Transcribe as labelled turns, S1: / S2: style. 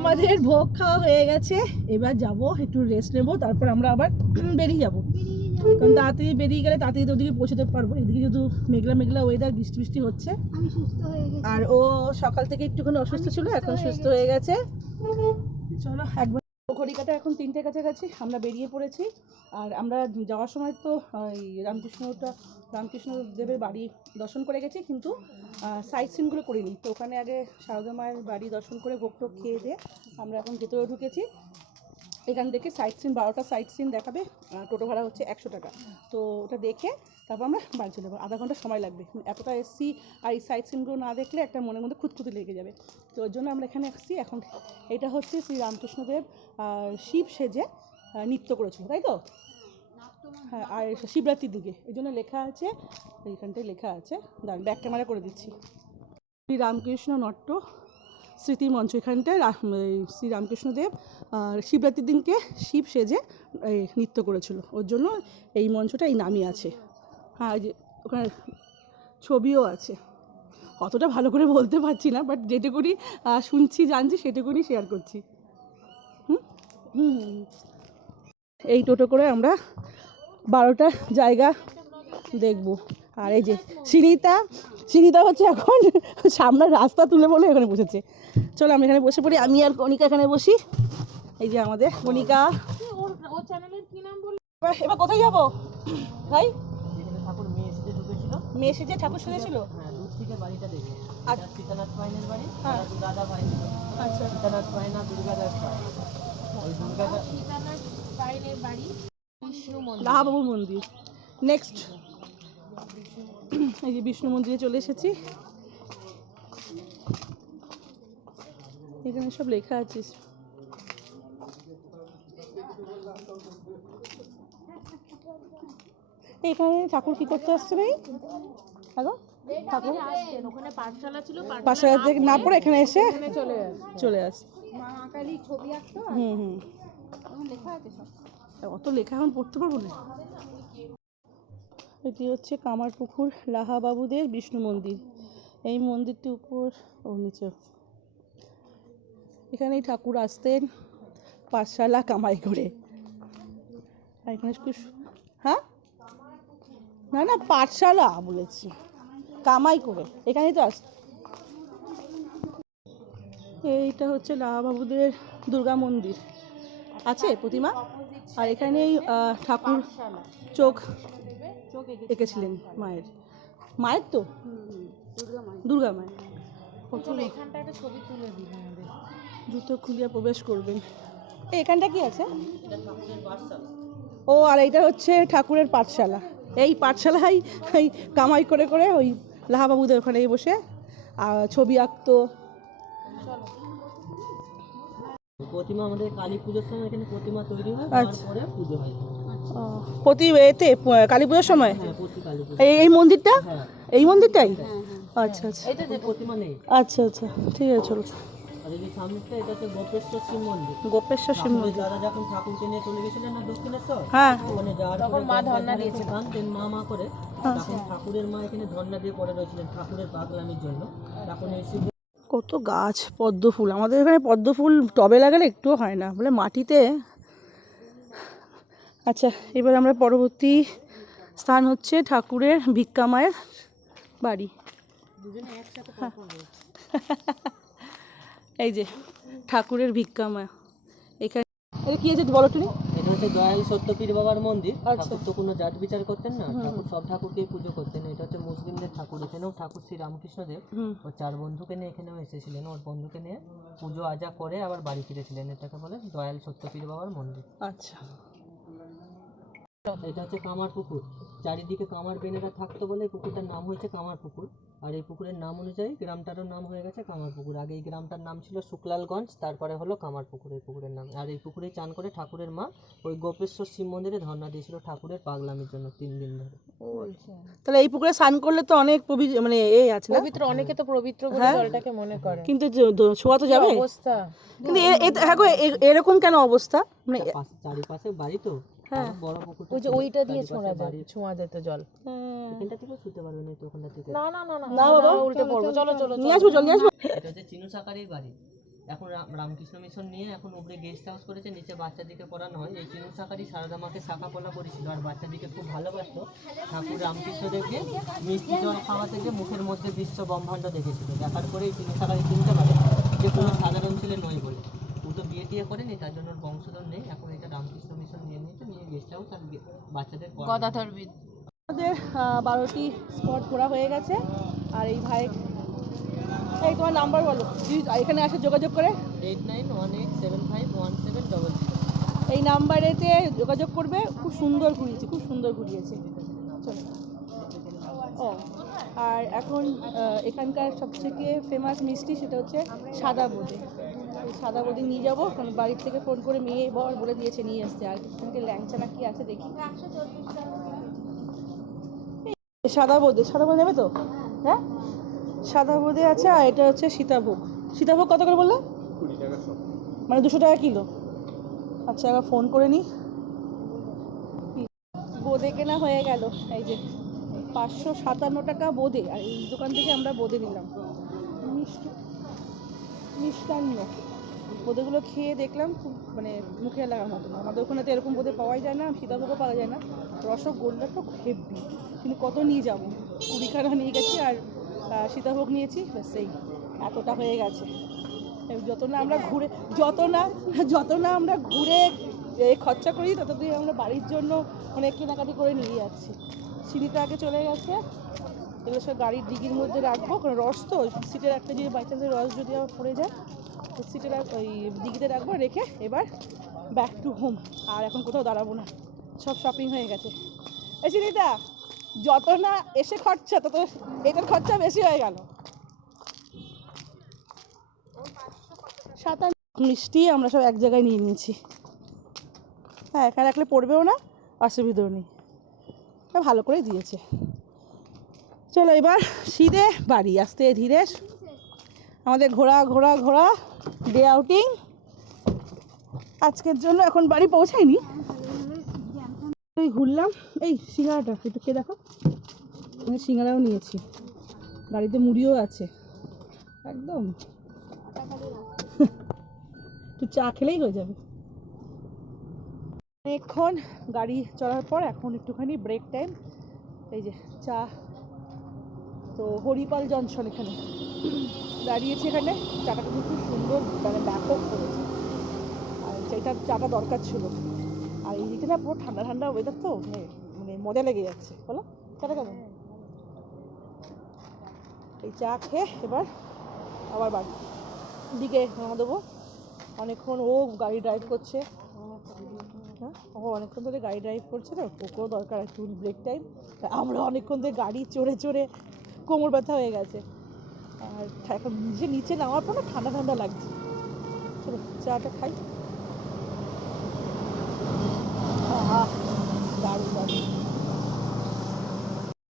S1: আমাদের ভোগ খাওয়া হয়ে গেছে। এবার যাব একটু রেস্ট নেব তারপর আমরা আবার বেরিয়ে যাব। কারণ তাড়াতাড়ি বেরিয়ে গেলে তাড়াতাড়ি তো ওদিকে পৌঁছাতে পারব। এদিকে যেহেতু মেঘলা মেঘলা ওয়েদার বৃষ্টি বৃষ্টি হচ্ছে। আর ও সকাল থেকে একটুখানি অসুস্থ ছিল এখন সুস্থ হয়ে গেছে। চলো একবার ঘড়ি কাটা এখন তিনটে কাছাকাছি আমরা বেরিয়ে পড়েছি। আর আমরা যাওয়ার সময় তো রামকৃষ্ণটা, রামকৃষ্ণ দেবের বাড়ি দর্শন করে গেছি, কিন্তু সাইট সিনগুলো করিনি। তো ওখানে আগে সারদা মায়ের বাড়ি দর্শন করে ভোগ টোক খেয়ে দিয়ে আমরা এখন ভেতরে ঢুকেছি। এখান থেকে সাইট সিন বারোটা সাইট সিন দেখাবে। টোটো ভাড়া হচ্ছে একশো টাকা। তো ওটা দেখে তারপর আমরা বাড়ি চলে যাব। আধা ঘণ্টা সময় লাগবে। এতটা এসছি আর এই সাইট সিনগুলো না দেখলে একটা মনের মধ্যে খুঁতখুঁতে লেগে যাবে। তো ওর জন্য আমরা এখানে আসছি এখন। এটা হচ্ছে শ্রী রামকৃষ্ণদেব শিব সেজে নৃত্য করেছিল, তাই তো? হ্যাঁ আর শিবরাত্রির দিকে। এই জন্য লেখা আছে, এইখানটায় লেখা আছে। দাঁড়ান ব্যাক ক্যামেরা করে দিচ্ছি। শ্রী রামকৃষ্ণ নট্য স্মৃতি মঞ্চ এখানটায় রা- এই শ্রী রামকৃষ্ণদেব, আর শিবরাত্রির দিনকে শিব সেজে নৃত্য করেছিল। ওর জন্য এই মঞ্চটা এই নামই আছে। হ্যাঁ যে ওখানে ছবিও আছে। অতটা ভালো করে বলতে পারছি না বাট যেটুকুনি শুনছি, জানছি, সেটুকুনি শেয়ার করছি। হুম। এই টোটো করে আমরা বারোটা জায়গা দেখব। আর এই যে সিনিতা সিনিতা হচ্ছে এখন সামনের রাস্তা তুলে বলে এখানে বসেছে। চলো আমরা এখানে বসে পড়ি, আমি আর কণিকা এখানে বসি। এই যে আমাদের কণিকা। এবার কোথায় যাব? ভাই?
S2: মেয়ে এসে
S1: সেজে ঠাকুর সেজেছিল
S2: দূর থেকে বাড়িটা দেখে
S1: আর
S2: সীতানাথ পাইনের বাড়ি
S1: হ্যাঁ। আচ্ছা। লাহাবাবু মন্দির। নেক্সট এই যে বিষ্ণু মন্দিরে চলে এসেছি। এখানে সব লেখা আছে। এখানে ঠাকুর কি করতে আসছে ভাই? আগো ঠাকুর?
S3: পাঠশালা
S1: থেকে না পড়ে এখানে এসে?
S3: চলে আঁকতো
S1: হুম হুম।
S3: লেখা আছে সব।
S1: অত লেখা এখন পড়তে পারব না। এটি হচ্ছে কামারপুকুর লাহাবাবুদের বিষ্ণু মন্দির। এই মন্দিরটি উপর ও নিচে। এখানেই ঠাকুর আসতেন পাঠশালা কামাই করে। এখানে হ্যাঁ? না না পাঠশালা বলেছি। কামাই করে। এখানেই তো আস এইটা হচ্ছে লাহাবাবুদের দুর্গা মন্দির। আছে প্রতিমা? আর এখানেই ঠাকুর চোখ এঁকেছিলেন মায়ের। মায়ের তো? দুর্গা মায়ের। কত লোক।
S3: এখানটা একটা ছবি তুলে দিই আমাদের।
S1: জুতো খুলিয়া প্রবেশ করবেন। এখানটা কি আছে? ও আর এইটা হচ্ছে ঠাকুরের পাঠশালা। এই পাঠশালায় এই কামাই করে করে ওই লাহাবাবুদের ওখানে বসে আর ছবি আঁকতো।
S2: প্রতিমা আমাদের কালী পুজোর সময় এখানে প্রতিমা তৈরি হয়
S1: আচ্ছা।
S2: তারপরে পুজো হয়।
S1: প্রতি এতে কালী পুজোর সময়?
S2: হ্যাঁ
S1: এই এই মন্দিরটা?
S2: হ্যাঁ।
S1: এই মন্দিরটাই? আচ্ছা আচ্ছা।
S2: নেই
S1: আচ্ছা আচ্ছা। ঠিক আছে চলো।
S2: গোপেশ্বর শিব মন্দির।
S1: গোপেশ্বর শিব মন্দির।
S2: দাদা যখন ঠাকুরকে নিয়ে চলে গেছিলেন না দক্ষিণেশ্বর
S1: হ্যাঁ।
S2: ওখানে যাওয়ার
S3: তখন মা ধর্ণা
S2: মা মা করে
S1: হ্যাঁ।
S2: তখন ঠাকুরের মা এখানে ধর্ণা দিয়ে পড়ে রয়েছিলেন ঠাকুরের পাগলামির জন্য। তখন এসে
S1: কত গাছ পদ্ম ফুল আমাদের এখানে পদ্ম ফুল টবে লাগালে একটুও হয় না। বলে মাটিতে আচ্ছা এবার আমরা পরবর্তী স্থান হচ্ছে ঠাকুরের ভিক্ষা মায়ের বাড়ি। হ্যাঁ। এই যে ঠাকুরের ভিক্ষা মা। এখানে এটা কি আছে বলো তুমি?
S2: এটা হচ্ছে দয়াল সত্যপীর বাবার মন্দির।
S1: আচ্ছা।
S2: ঠাকুর তো কোনো জাত বিচার করতেন না। ঠাকুর সব ঠাকুরকেই পুজো করতেন। এটা হচ্ছে মুসলিমদের ঠাকুর। এখানেও ঠাকুর শ্রী রামকৃষ্ণদেব। ওর চার বন্ধুকে নিয়ে এখানেও এসেছিলেন। ওর বন্ধুকে নিয়ে পুজো আজা করে আবার বাড়ি ফিরেছিলেন। এটাকে বলে দয়াল সত্যপীর বাবার মন্দির।
S1: আচ্ছা।
S2: এটা হচ্ছে কামার পুকুর। চারিদিকে কামার বেনেরা থাকতো বলে এই পুকুরটার নাম হয়েছে কামার পুকুর। আর এই পুকুরের নাম অনুযায়ী গ্রামটারও নাম হয়ে গেছে কামার পুকুর। আগে এই গ্রামটার নাম ছিল শুক্লালগঞ্জ তারপরে হলো কামার পুকুর এই পুকুরের নাম। আর এই পুকুরে চান করে ঠাকুরের মা ওই গোপেশ্বর শিব মন্দিরে ধর্ণা দিয়েছিল ঠাকুরের পাগলামির জন্য তিন দিন ধরে।
S1: তাহলে এই পুকুরে স্নান করলে তো অনেক পবি- মানে এই আছে না?
S3: পবিত্র অনেকে তো পবিত্র বলে
S1: হ্যাঁ।
S3: জলটাকে মনে করে।
S1: কিন্তু ছোঁয়া তো যাবে?
S3: অবস্থা?
S1: কিন্তু এ- এ- হ্যাঁ এরকম কেন অবস্থা? মানে
S2: চারিপাশে বাড়ি তো।
S1: হ্যাঁ।
S2: আর বড় পুকুর
S3: ওই যে ওইটা দিয়ে ছোঁড়া ছোঁয়া যেত জল।
S2: এখানটা থেকেও শুতে পারবেন এই তো ওখানটা থেকে।
S3: না না না
S1: না। বাবা।
S3: উল্টে পড়ব। চলো চলো
S1: নিয়ে আসব জল নিয়ে আসব
S2: এটা হচ্ছে চিনু সাকারির বাড়ি। এখন রামকৃষ্ণ মিশন নিয়ে এখন উপরে গেস্ট হাউস করেছে নিচে বাচ্চাদেরকে পড়ানো হয়। এই চিনু সারদা মাকে করেছিল আর বাচ্চাদেরকে খুব ভালোবাসতো। ঠাকুর মিষ্টি জল খাওয়াতে গিয়ে মুখের মধ্যে বিশ্ব ব্রহ্মাণ্ড দেখেছিল। দেখার পরে এই চিনু চিনতে পারে যে কোনো সাধারণ ছেলে নয় বলে। ও তো বিয়ে টিয়ে করেনি তার জন্য বংশধর নেই। এখন এটা রামকৃষ্ণ মিশন
S1: আমাদের বারোটি স্পট ঘোরা হয়ে গেছে। আর এই ভাই এই তোমার নাম্বার বলো। এখানে আসে যোগাযোগ করে।
S2: Eight nine one eight seven five one seven double
S1: এই নাম্বারেতে যোগাযোগ করবে। খুব সুন্দর ঘুরিয়েছে খুব সুন্দর ঘুরিয়েছে। চলো। ও আর এখন এখানকার সবথেকে ফেমাস মিষ্টি সেটা হচ্ছে সাদা বোঁদে। সাদা বোঁদে নিয়ে যাব। কারণ বাড়ির থেকে ফোন করে মেয়ে বর বলে দিয়েছে নিয়ে আসতে। আর এখানকে ল্যাংচা না কি আছে দেখি। সাদা বোঁদে সাদা বোঁদে নেবে তো? হ্যাঁ? সাদা বোঁদে আছে আর এটা হচ্ছে সীতাভোগ। সীতাভোগ কত করে বললে? মানে দুশো টাকা কিলো। আচ্ছা এবার ফোন করে নিই বোঁদে কেনা হয়ে গেল। এই যে পাঁচশো সাতান্ন টাকা বোঁদে আর এই দোকান থেকে আমরা বোঁদে নিলাম। মিষ্টি মিষ্টান্ন। বোঁদেগুলো খেয়ে দেখলাম খুব মানে মুখে লাগার মতো আমাদের ওখানে তো এরকম বোঁদে পাওয়াই যায় না সীতাভোগও পাওয়া যায় না। রসগোল্লা তো হেভি কিন্তু কত নিয়ে যাব? কুড়িখানা নিয়ে গেছি আর সীতাভোগ নিয়েছি সেই এতটা হয়ে গেছে। যত না আমরা ঘুরে, যত না যত না আমরা ঘুরে খরচা করি ততদিন আমরা বাড়ির জন্য অনেক কেনাকাটি করে নিয়ে যাচ্ছি। সিঁড়িতে আগে চলে গেছে। এগুলো সব গাড়ির ডিগির মধ্যে রাখব। কারণ রস তো? সিটের একটা যদি বাই চান্সের রস যদি আবার পড়ে যায় তো সিটে রাখ- ওই ডিগিতে রাখব, রেখে এবার ব্যাক টু হোম আর এখন কোথাও দাঁড়াবো না। সব শপিং হয়ে গেছে। এই সিঁড়িটা যত না এসে খরচা, তত এটার খরচা বেশি হয়ে গেল। সাতান্ন মিষ্টি আমরা সব এক জায়গায় নিয়ে নিয়েছি। হ্যাঁ এখানে রাখলে পড়বেও না, অসুবিধেও নেই। ভালো করে দিয়েছে। চলো এবার সিধে বাড়ি, আসতে ধীরে। আমাদের ঘোরা ঘোরা ঘোরা। ডে আউটিং আজকের জন্য এখন বাড়ি পৌঁছাইনি এই ঘুরলাম। এই সিঙ্গারাটা একটু খেয়ে দেখো। আমি সিঙ্গারাও নিয়েছি। গাড়িতে মুড়িও আছে। একদম। একটু চা খেলেই হয়ে যাবে। অনেকক্ষণ গাড়ি চলার পর এখন একটুখানি ব্রেক টাইম এই যে চা। তো হরিপাল জংশন এখানে। দাঁড়িয়েছি এখানে। চাটা কিন্তু খুব সুন্দর মানে ব্যাপক করেছে। আর সেইটার চাটা দরকার ছিল। আর এই দিকে না পুরো ঠান্ডা ঠান্ডা ওয়েদার তো মানে মানে মজা লেগে যাচ্ছে। বলো, চাটা কেমন? এই চা খেয়ে এবার আবার বাড়ি। দিকে রওনা দেবো। অনেকক্ষণ ও গাড়ি ড্রাইভ করছে। হ্যাঁ? ও অনেকক্ষণ ধরে গাড়ি ড্রাইভ করছে না, ওকেও দরকার, একটু ব্রেক টাইম আমরা অনেকক্ষণ ধরে গাড়ি চড়ে চড়ে কোমর ব্যথা হয়ে গেছে। আর এখন নিজে নিচে নামার পর না ঠান্ডা ঠান্ডা লাগছে। চলো, চাটা খাই। দারুণ দারুণ।